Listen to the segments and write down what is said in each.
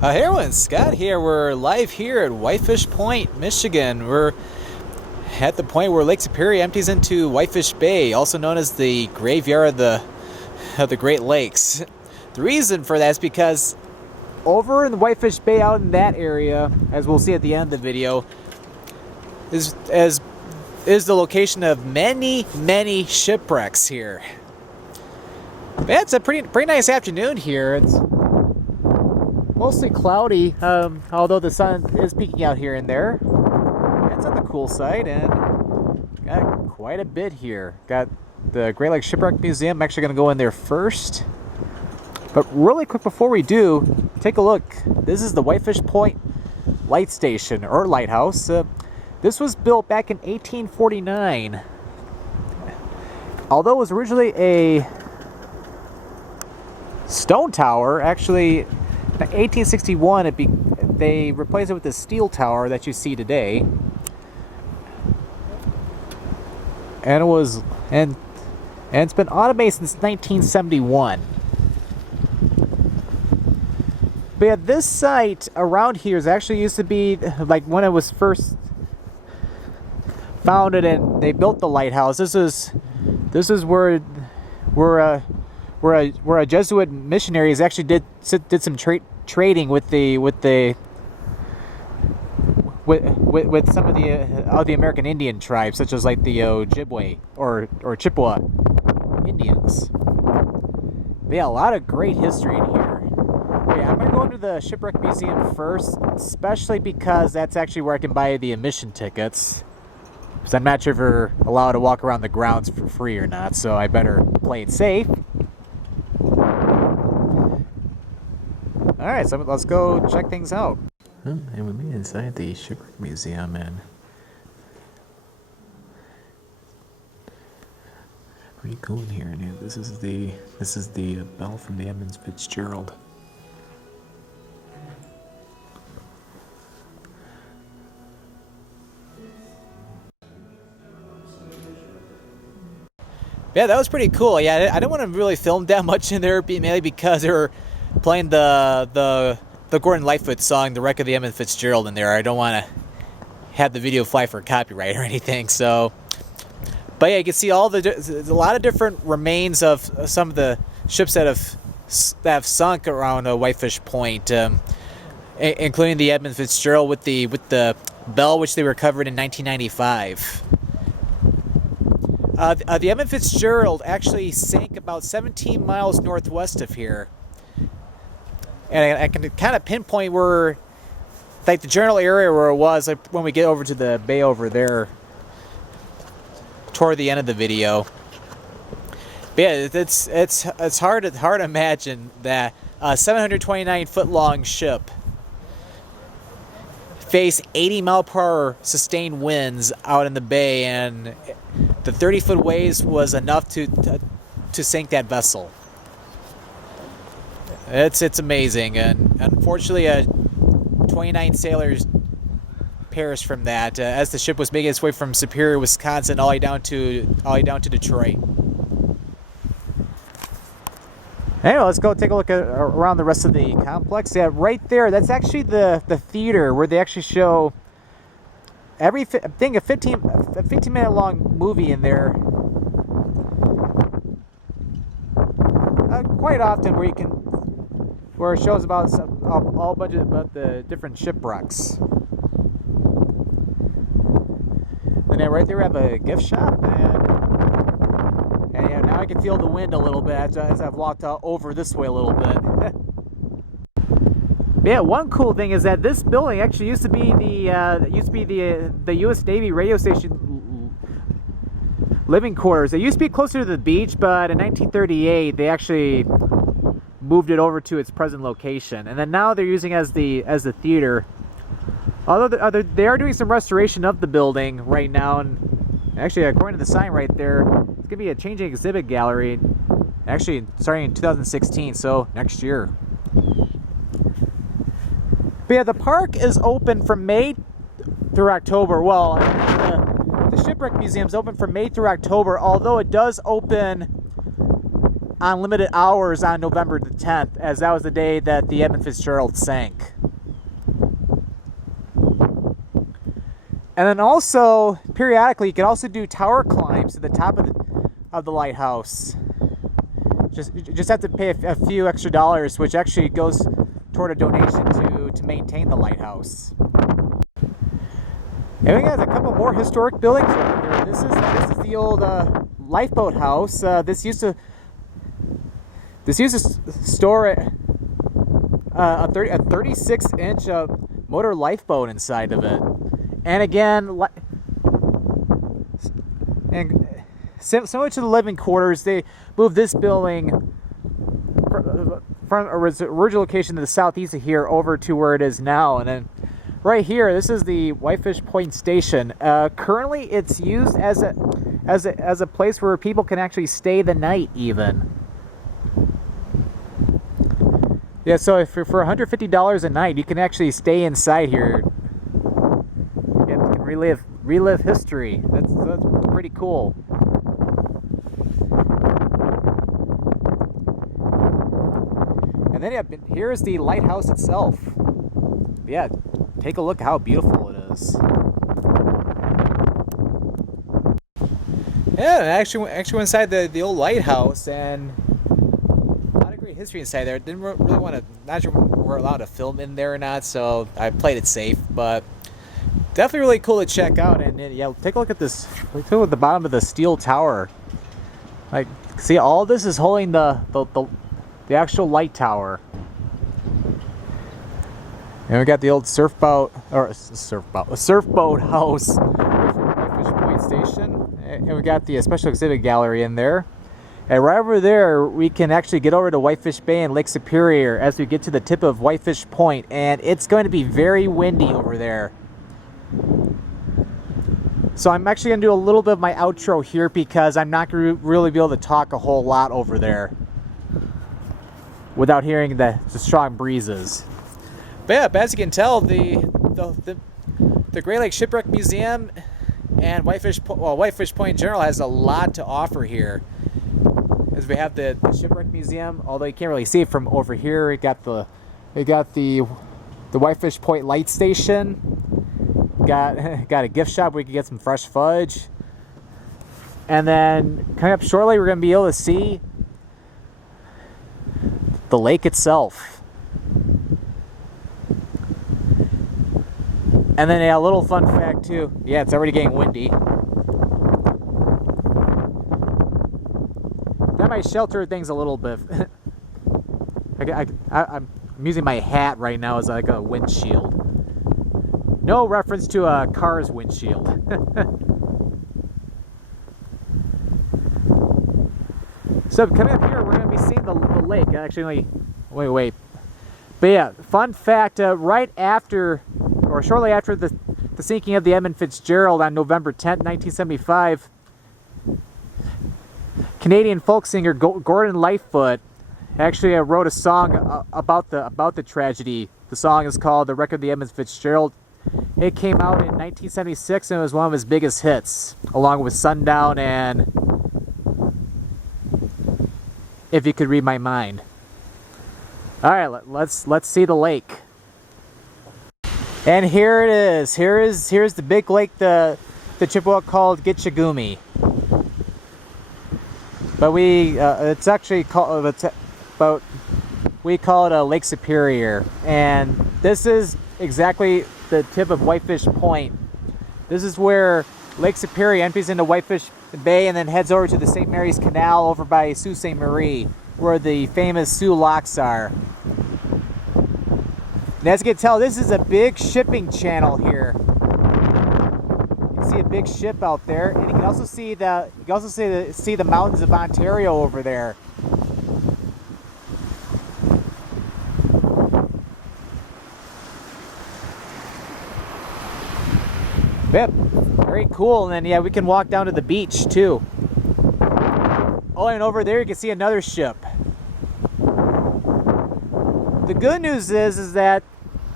Hey everyone, Scott here. We're live here at Whitefish Point, Michigan. We're at the point where Lake Superior empties into Whitefish Bay, also known as the graveyard of the Great Lakes. The reason for that is because over in the Whitefish Bay, out in that area, as we'll see at the end of the video, is the location of many shipwrecks here. Yeah, it's a pretty nice afternoon here. It's mostly cloudy, although the sun is peeking out here and there. It's on the cool side, and got quite a bit here. Got the Great Lakes Shipwreck Museum. I'm actually going to go in there first. But really quick before we do, take a look. This is the Whitefish Point Light Station, or Lighthouse. This was built back in 1849. Although it was originally a stone tower, actually, in 1861, they replaced it with the steel tower that you see today, and it's been automated since 1971. But yeah, this site around here is actually used to be like when it was first founded and they built the lighthouse. This is where a Jesuit missionaries actually did some trading with some of the American Indian tribes, such as like the Ojibwe or Chippewa Indians. But yeah, a lot of great history in here. But yeah, I'm gonna go into the Shipwreck Museum first, especially because that's actually where I can buy the admission tickets. Because I'm not sure if we're allowed to walk around the grounds for free or not, so I better play it safe. Alright, so let's go check things out. And we made it inside the Shipwreck Museum, and pretty cool in here. And this is the bell from the Edmund Fitzgerald. Yeah, that was pretty cool. Yeah, I didn't want to really film that much in there, mainly because they were playing the Gordon Lightfoot song, "The Wreck of the Edmund Fitzgerald," in there. I don't want to have the video fly for copyright or anything. So, but yeah, you can see a lot of different remains of some of the ships that have sunk around Whitefish Point, including the Edmund Fitzgerald with the bell, which they recovered in 1995. The Edmund Fitzgerald actually sank about 17 miles northwest of here. And I can kind of pinpoint where, like the general area where it was, like when we get over to the bay over there, toward the end of the video. But yeah, it's hard to imagine that a 729-foot long ship face 80-mile-per-hour sustained winds out in the bay, and the 30-foot waves was enough to sink that vessel. It's amazing, and unfortunately, 29 sailors perished from that as the ship was making its way from Superior, Wisconsin, all the way down to Detroit. Anyway, let's go take a look around the rest of the complex. Yeah, right there, that's actually the theater where they actually show a 15-minute long movie in there. Quite often where it shows about about the different shipwrecks. And then right there we have a gift shop, and yeah, now I can feel the wind a little bit as I've walked over this way a little bit. Yeah, one cool thing is that this building actually used to be the U.S. Navy radio station living quarters. It used to be closer to the beach, but in 1938 they actually moved it over to its present location, and then now they're using it as the theater. Although they are doing some restoration of the building right now, and actually, according to the sign right there, it's gonna be a changing exhibit gallery. Actually, starting in 2016, so next year. But yeah, the park is open from May through October. Well, the Shipwreck Museum is open from May through October, although it does open unlimited hours on November the 10th, as that was the day that the Edmund Fitzgerald sank. And then also, periodically, you can also do tower climbs to the top of the lighthouse. Just have to pay a few extra dollars, which actually goes toward a donation to maintain the lighthouse. And we got a couple more historic buildings over here. This is the old Lifeboat house. This used to store a 36-inch motor lifeboat inside of it. And again, and similar to the living quarters, they moved this building from original location to the southeast of here over to where it is now. And then right here, this is the Whitefish Point Station. Currently, it's used as a place where people can actually stay the night, even. Yeah, so for $150 a night, you can actually stay inside here. You can relive history. That's pretty cool. And then here's the lighthouse itself. Yeah, take a look at how beautiful it is. Yeah, I actually went inside the old lighthouse, and a lot of great history inside there. Didn't really want to, not sure we're allowed to film in there or not, so I played it safe, but definitely really cool to check out. And yeah, take a look at this. Look at the bottom of the steel tower. Like, see, all this is holding the actual light tower. And we got the old surfboat house, Whitefish Point Station, and we got the special exhibit gallery in there. And right over there, we can actually get over to Whitefish Bay and Lake Superior as we get to the tip of Whitefish Point, and it's going to be very windy over there. So I'm actually going to do a little bit of my outro here because I'm not going to really be able to talk a whole lot over there without hearing the strong breezes. But yeah, but as you can tell, the Great Lakes Shipwreck Museum and Whitefish Point in general has a lot to offer here. As we have the Shipwreck Museum, although you can't really see it from over here. We got the Whitefish Point Light Station. Got a gift shop where you can get some fresh fudge. And then coming up shortly, we're going to be able to see the lake itself. And then a little fun fact too. Yeah, it's already getting windy. That might shelter things a little bit. I'm using my hat right now as like a windshield. No reference to a car's windshield. So coming up here, we're going to be seeing the lake. Actually, wait. But yeah, fun fact, right after, or shortly after the sinking of the Edmund Fitzgerald on November 10th, 1975, Canadian folk singer Gordon Lightfoot actually wrote a song about the tragedy. The song is called "The Wreck of the Edmund Fitzgerald." It came out in 1976 and it was one of his biggest hits, along with "Sundown" and "If You Could Read My Mind." All right, let's see the lake. And here it is. Here's the big lake, the Chippewa called Gitchagumi. But it's actually called, but we call it a Lake Superior. And this is exactly the tip of Whitefish Point. This is where Lake Superior empties into Whitefish Bay and then heads over to the St. Mary's Canal over by Sault Ste. Marie, where the famous Sioux locks are. And as you can tell, this is a big shipping channel here. You can see a big ship out there, and you can also see the mountains of Ontario over there. Yep, very cool. And then yeah, we can walk down to the beach too. Oh, and over there you can see another ship. The good news is that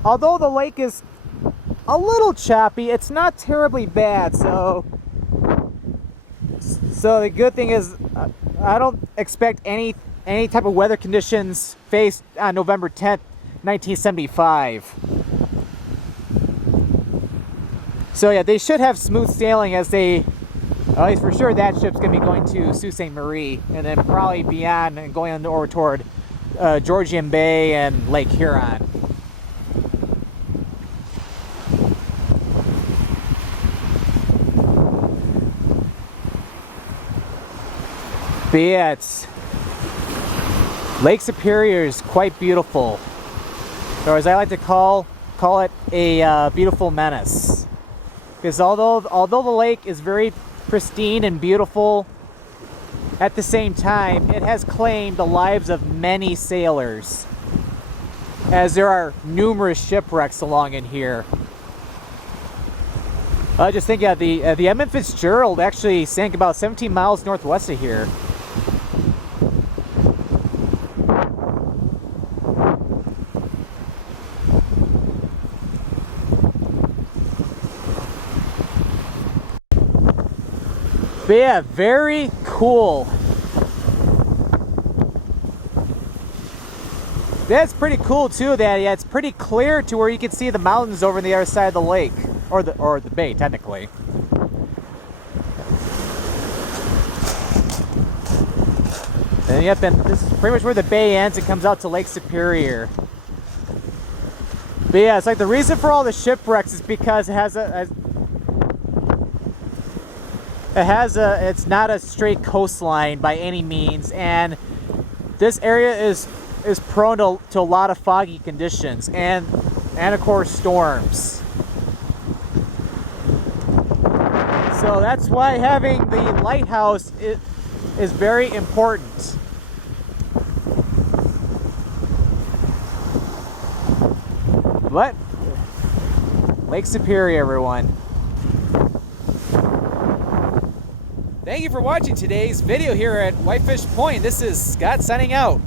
although the lake is a little choppy, it's not terribly bad. So the good thing is I don't expect any any type of weather conditions faced on November 10th, 1975. So yeah, they should have smooth sailing as they, at least for sure, that ship's going to be going to Sault Ste. Marie, and then probably beyond and going on over toward Georgian Bay and Lake Huron. But yeah, it's Lake Superior is quite beautiful, or as I like to call it, a beautiful menace. Because although the lake is very pristine and beautiful, at the same time it has claimed the lives of many sailors, as there are numerous shipwrecks along in here. I just think, yeah, the Edmund Fitzgerald actually sank about 17 miles northwest of here. But yeah, very cool. That's pretty cool too. That yeah, it's pretty clear to where you can see the mountains over on the other side of the lake, or the bay, technically. And yep, and this is pretty much where the bay ends. It comes out to Lake Superior. But yeah, it's like the reason for all the shipwrecks is because it's not a straight coastline by any means, and this area is prone to a lot of foggy conditions and of course storms. So that's why having the lighthouse is very important. But Lake Superior, everyone. Thank you for watching today's video here at Whitefish Point. This is Scott signing out.